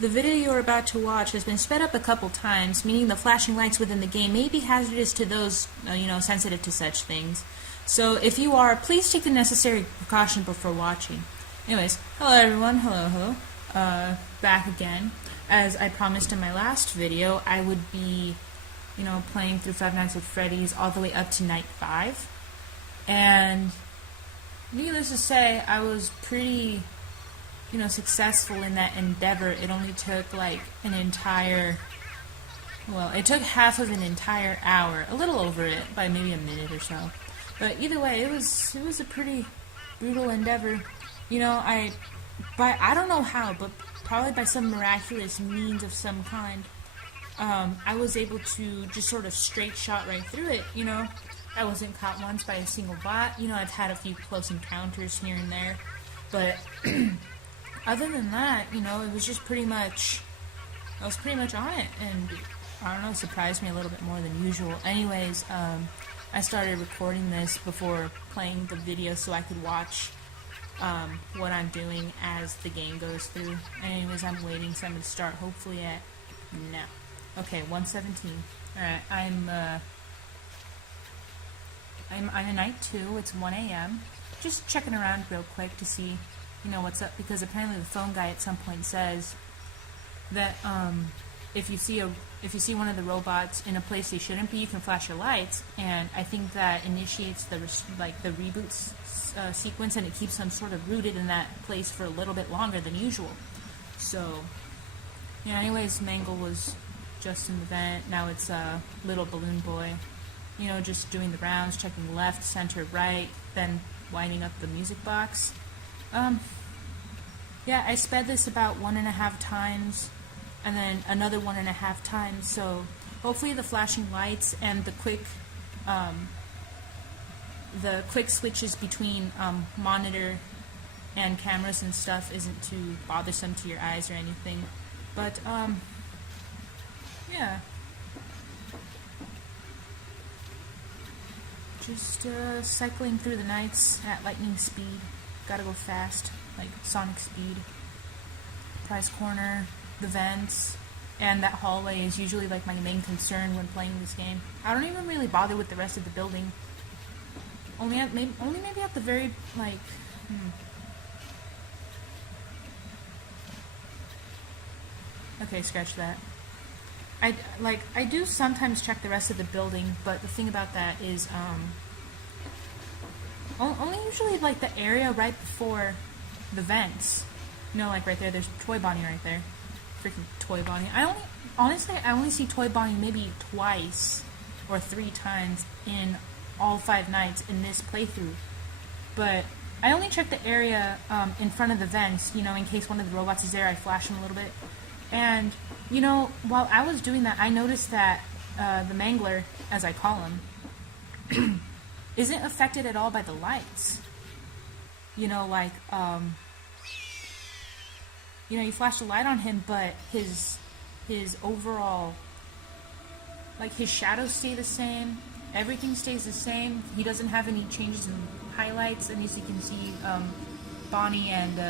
The video you're about to watch has been sped up a couple times, meaning the flashing lights within the game may be hazardous to those, sensitive to such things. So if you are, please take the necessary precaution before watching. Anyways, hello everyone, hello. Back again. As I promised in my last video, I would be, playing through Five Nights at Freddy's all the way up to night 5. And needless to say, I was pretty successful in that endeavor. It only took like it took half of an entire hour, a little over it, by maybe a minute or so. But either way, it was a pretty brutal endeavor. I don't know how, but probably by some miraculous means of some kind, I was able to just sort of straight shot right through it. I wasn't caught once by a single bot. I've had a few close encounters here and there, but other than that, it was just pretty much, I was pretty much on it, and I don't know, it surprised me a little bit more than usual. Anyways, I started recording this before playing the video so I could watch what I'm doing as the game goes through. Anyways, I'm waiting for them to start, hopefully at now. Okay, 1:17. Alright, I'm in night 2, it's 1 a.m. Just checking around real quick to see what's up, because apparently the phone guy at some point says that if you see one of the robots in a place they shouldn't be, you can flash your lights, and I think that initiates the reboot sequence, and it keeps them sort of rooted in that place for a little bit longer than usual. So yeah, anyways, Mangle was just in the vent. Now it's Little Balloon Boy, just doing the rounds, checking left, center, right, then winding up the music box. Yeah, I sped this about 1.5 times, and then another 1.5 times, so hopefully the flashing lights and the quick switches between monitor and cameras and stuff isn't too bothersome to your eyes or anything. But, yeah. Just cycling through the nights at lightning speed. Gotta go fast, like sonic speed. Prize corner, the vents, and that hallway is usually like my main concern when playing this game. I don't even really bother with the rest of the building. Only maybe at the very Okay, scratch that. I do sometimes check the rest of the building, but the thing about that is only usually like the area right before the vents. Like right there, there's Toy Bonnie right there. Freaking Toy Bonnie. I only see Toy Bonnie maybe twice or 3 times in all 5 nights in this playthrough. But I only check the area in front of the vents, in case one of the robots is there, I flash them a little bit. And, while I was doing that, I noticed that the Mangler, as I call him, isn't affected at all by the lights. You flash a light on him, but his overall, his shadows stay the same, everything stays the same. He doesn't have any changes in highlights, and as you can see, Bonnie and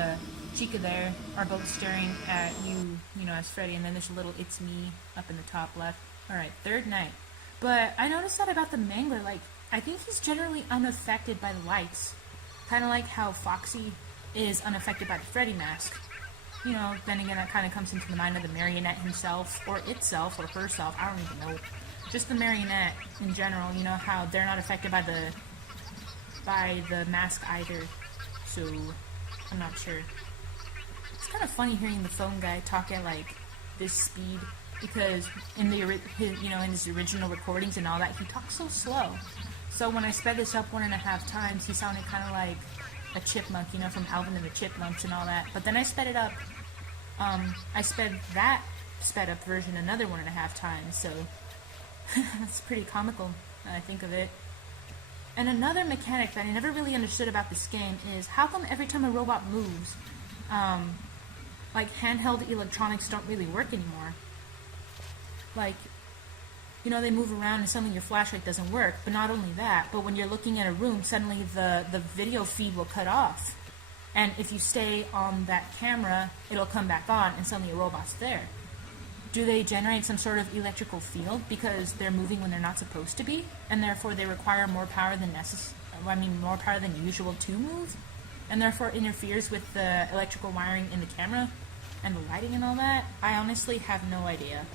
Chica there are both staring at you, as Freddy, and then there's a little "It's me" up in the top left. Alright, 3rd night. But I noticed that about the Mangler, I think he's generally unaffected by the lights. Kind of like how Foxy is unaffected by the Freddy mask. Then again, that kind of comes into the mind of the marionette himself, or itself, or herself, I don't even know. Just the marionette in general, how they're not affected by the mask either. So, I'm not sure. It's kind of funny hearing the phone guy talk at this speed, because in his original recordings and all that, he talks so slow. So when I sped this up 1.5 times, he sounded kind of like a chipmunk, from Alvin and the Chipmunks and all that. But then I sped it up. I sped that sped up version another 1.5 times. So that's pretty comical when I think of it. And another mechanic that I never really understood about this game is how come every time a robot moves, handheld electronics don't really work anymore. They move around and suddenly your flashlight doesn't work. But not only that, but when you're looking at a room, suddenly the video feed will cut off. And if you stay on that camera, it'll come back on and suddenly a robot's there. Do they generate some sort of electrical field because they're moving when they're not supposed to be, and therefore they require more power than more power than usual to move, and therefore interferes with the electrical wiring in the camera and the lighting and all that? I honestly have no idea.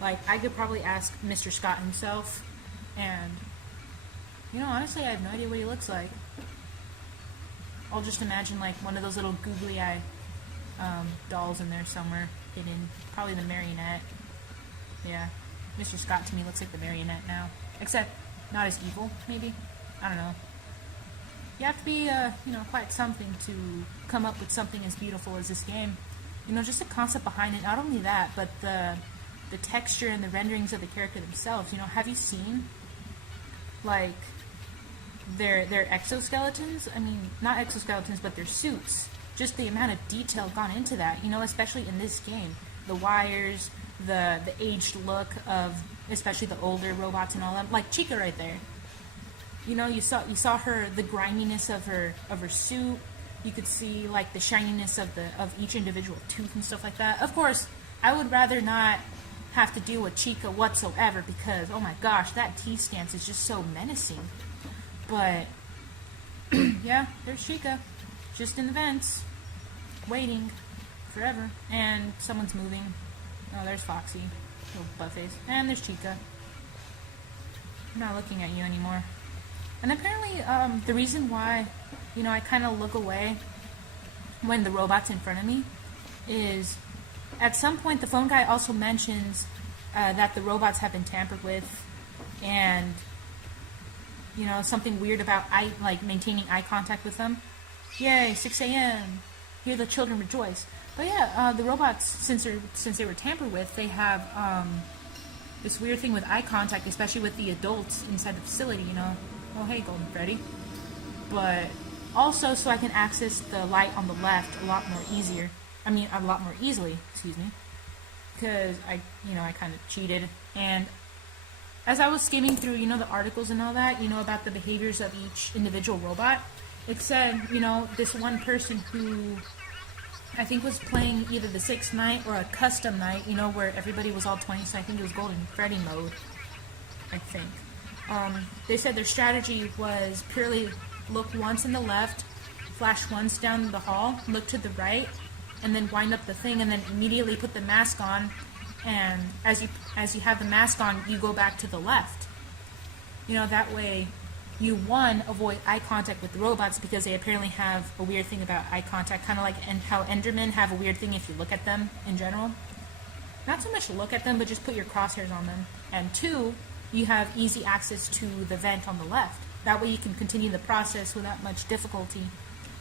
Like, I could probably ask Mr. Scott himself, and, you know, honestly, I have no idea what he looks like. I'll just imagine, like, one of those little googly eye dolls in there somewhere hidden. Probably the marionette. Yeah. Mr. Scott to me looks like the marionette now. Except not as evil, maybe? I don't know. You have to be, you know, quite something to come up with something as beautiful as this game. You know, just the concept behind it. Not only that, but the texture and the renderings of the character themselves. You know, have you seen, like, their exoskeletons? I mean, not exoskeletons, but their suits. Just the amount of detail gone into that, you know, especially in this game. The wires, the aged look of especially the older robots and all that. Like Chica right there. You know, you saw her, the griminess of her suit. You could see like the shininess of each individual tooth and stuff like that. Of course, I would rather not have to deal with Chica whatsoever because, oh my gosh, that T-stance is just so menacing. But yeah, there's Chica, just in the vents, waiting forever, and someone's moving. Oh, there's Foxy, little buttface, and there's Chica. I'm not looking at you anymore. And apparently, the reason why, you know, I kind of look away when the robot's in front of me is, at some point, the phone guy also mentions that the robots have been tampered with, and, you know, something weird about maintaining eye contact with them. Yay, 6 a.m. Hear the children rejoice. But yeah, the robots, since they were tampered with, they have this weird thing with eye contact, especially with the adults inside the facility, you know. Oh, hey, Golden Freddy. But also so I can access the light on the left a lot more easily, excuse me. Because I kind of cheated. And as I was skimming through, you know, the articles and all that, you know, about the behaviors of each individual robot, it said, you know, this one person who I think was playing either the 6th night or a custom night, you know, where everybody was all 20, so I think it was Golden Freddy mode, I think. They said their strategy was purely look once in the left, flash once down the hall, look to the right, and then wind up the thing, and then immediately put the mask on, and as you have the mask on, you go back to the left. You know, that way you, one, avoid eye contact with the robots because they apparently have a weird thing about eye contact, kind of like how Endermen have a weird thing if you look at them in general. Not so much look at them, but just put your crosshairs on them. And two, you have easy access to the vent on the left. That way you can continue the process without much difficulty.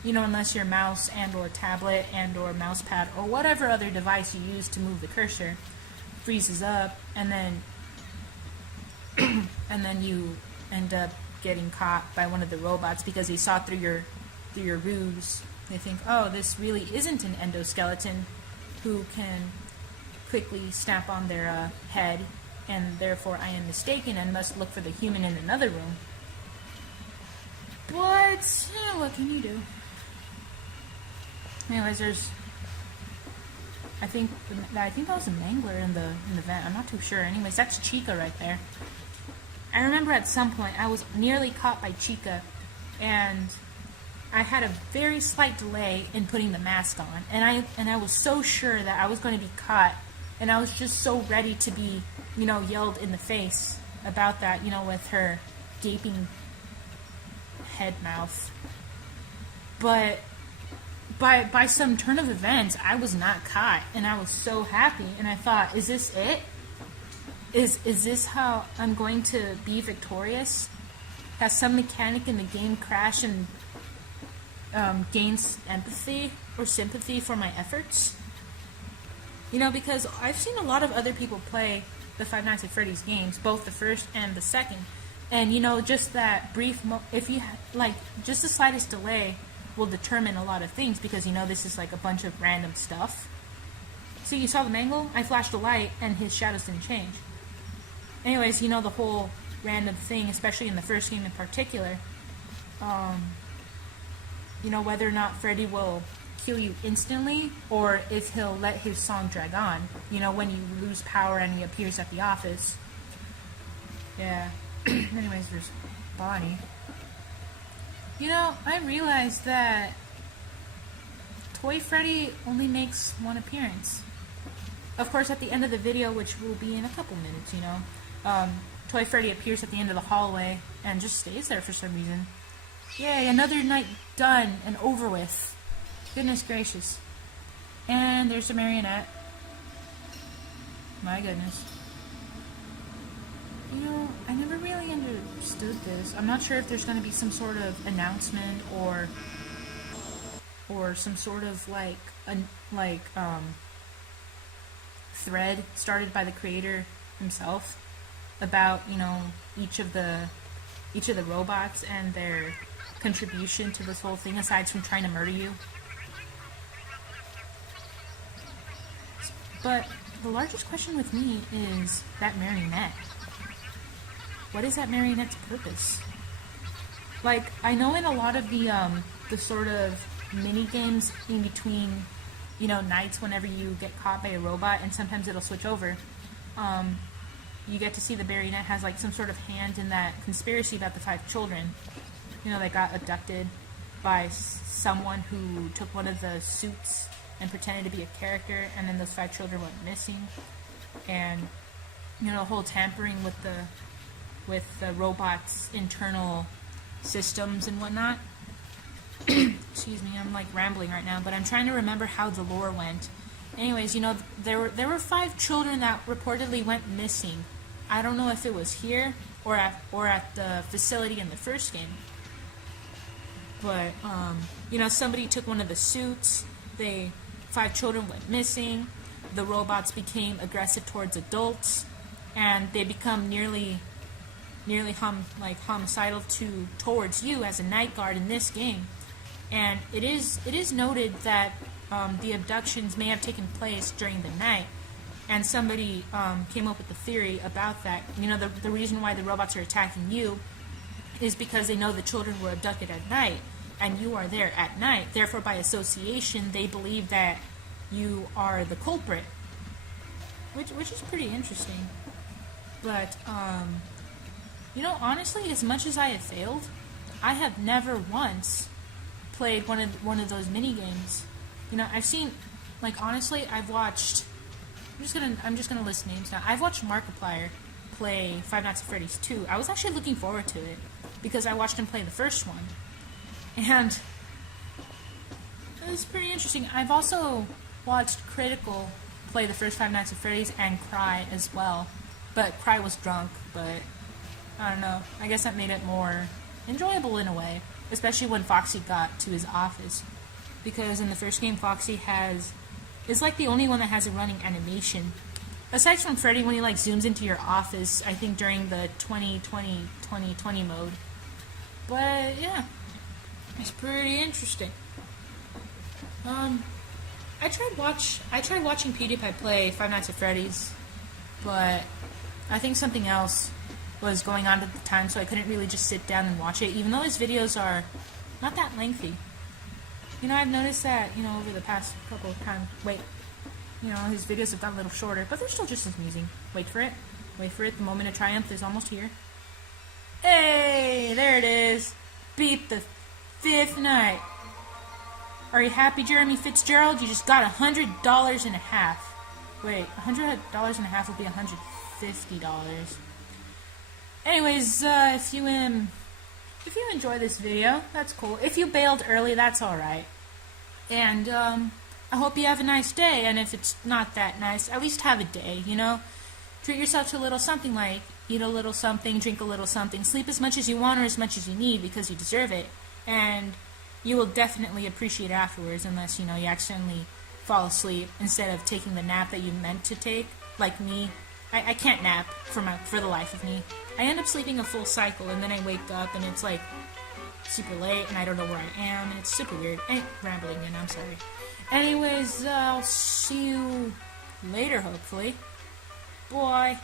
You know, unless your mouse and or tablet and or mouse pad or whatever other device you use to move the cursor freezes up, and then you end up getting caught by one of the robots because they saw through your ruse. They think, oh, this really isn't an endoskeleton who can quickly snap on their head, and therefore I am mistaken and must look for the human in another room. But yeah, what can you do? Anyways, I think that was a mangler in the vent. I'm not too sure. Anyways, that's Chica right there. I remember at some point I was nearly caught by Chica, and I had a very slight delay in putting the mask on, and I was so sure that I was going to be caught, and I was just so ready to be, you know, yelled in the face about that, you know, with her gaping head mouth. But by some turn of events, I was not caught, and I was so happy, and I thought, is this it? Is this how I'm going to be victorious? Has some mechanic in the game crash and gains empathy or sympathy for my efforts? You know, because I've seen a lot of other people play the Five Nights at Freddy's games, both the first and the second, and you know, just that brief if you just the slightest delay will determine a lot of things, because you know this is like a bunch of random stuff. So you saw the mangle? I flashed a light and his shadows didn't change. Anyways, you know, the whole random thing, especially in the first game in particular, whether or not Freddy will kill you instantly, or if he'll let his song drag on, when you lose power and he appears at the office. Yeah. Anyways, there's Bonnie. I realized that Toy Freddy only makes one appearance. Of course, at the end of the video, which will be in a couple minutes, Toy Freddy appears at the end of the hallway and just stays there for some reason. Yay, another night done and over with. Goodness gracious. And there's a marionette. My goodness. I never really understood this. I'm not sure if there's going to be some sort of announcement or some sort of thread started by the creator himself about each of the robots and their contribution to this whole thing, aside from trying to murder you. But the largest question with me is that marionette. What is that marionette's purpose? I know in a lot of the sort of mini games in between, nights, whenever you get caught by a robot, and sometimes it'll switch over, you get to see the marionette has some sort of hand in that conspiracy about the 5 children, that got abducted by someone who took one of the suits and pretended to be a character, and then those 5 children went missing, and the whole tampering with the robot's internal systems and whatnot. Excuse me, I'm rambling right now, but I'm trying to remember how the lore went. Anyways, there were 5 children that reportedly went missing. I don't know if it was here or at the facility in the first game. But somebody took one of the suits. 5 children went missing. The robots became aggressive towards adults, and they become nearly homicidal towards you as a night guard in this game. And it is noted that the abductions may have taken place during the night, and somebody came up with the theory about that. The reason why the robots are attacking you is because they know the children were abducted at night, and you are there at night. Therefore, by association, they believe that you are the culprit, which is pretty interesting. But honestly, as much as I have failed, I have never once played one of those mini games. I've seen, honestly, I've watched. I'm just gonna list names now. I've watched Markiplier play Five Nights at Freddy's 2. I was actually looking forward to it because I watched him play the first one, and it was pretty interesting. I've also watched Critical play the first Five Nights at Freddy's and Cry as well, but Cry was drunk. But I don't know. I guess that made it more enjoyable in a way, especially when Foxy got to his office, because in the first game, Foxy is the only one that has a running animation. Aside from Freddy, when he zooms into your office, I think during the 2020 mode. But yeah, it's pretty interesting. I tried watching PewDiePie play Five Nights at Freddy's, but I think something else was going on at the time, so I couldn't really just sit down and watch it, even though his videos are not that lengthy. I've noticed that, over the past couple of times, his videos have gotten a little shorter, but they're still just as amusing. Wait for it, the moment of triumph is almost here. Hey, there it is. Beat the 5th night. Are you happy, Jeremy Fitzgerald? You just got $100 and a half. Wait, $100 and a half would be $150. Anyways, if you enjoy this video, that's cool. If you bailed early, that's alright. And, I hope you have a nice day, and if it's not that nice, at least have a day, Treat yourself to a little something, eat a little something, drink a little something, sleep as much as you want or as much as you need, because you deserve it. And you will definitely appreciate it afterwards, unless, you accidentally fall asleep instead of taking the nap that you meant to take, like me. I can't nap for the life of me. I end up sleeping a full cycle, and then I wake up, and it's super late, and I don't know where I am, and it's super weird. Rambling again, I'm sorry. Anyways, I'll see you later, hopefully. Bye.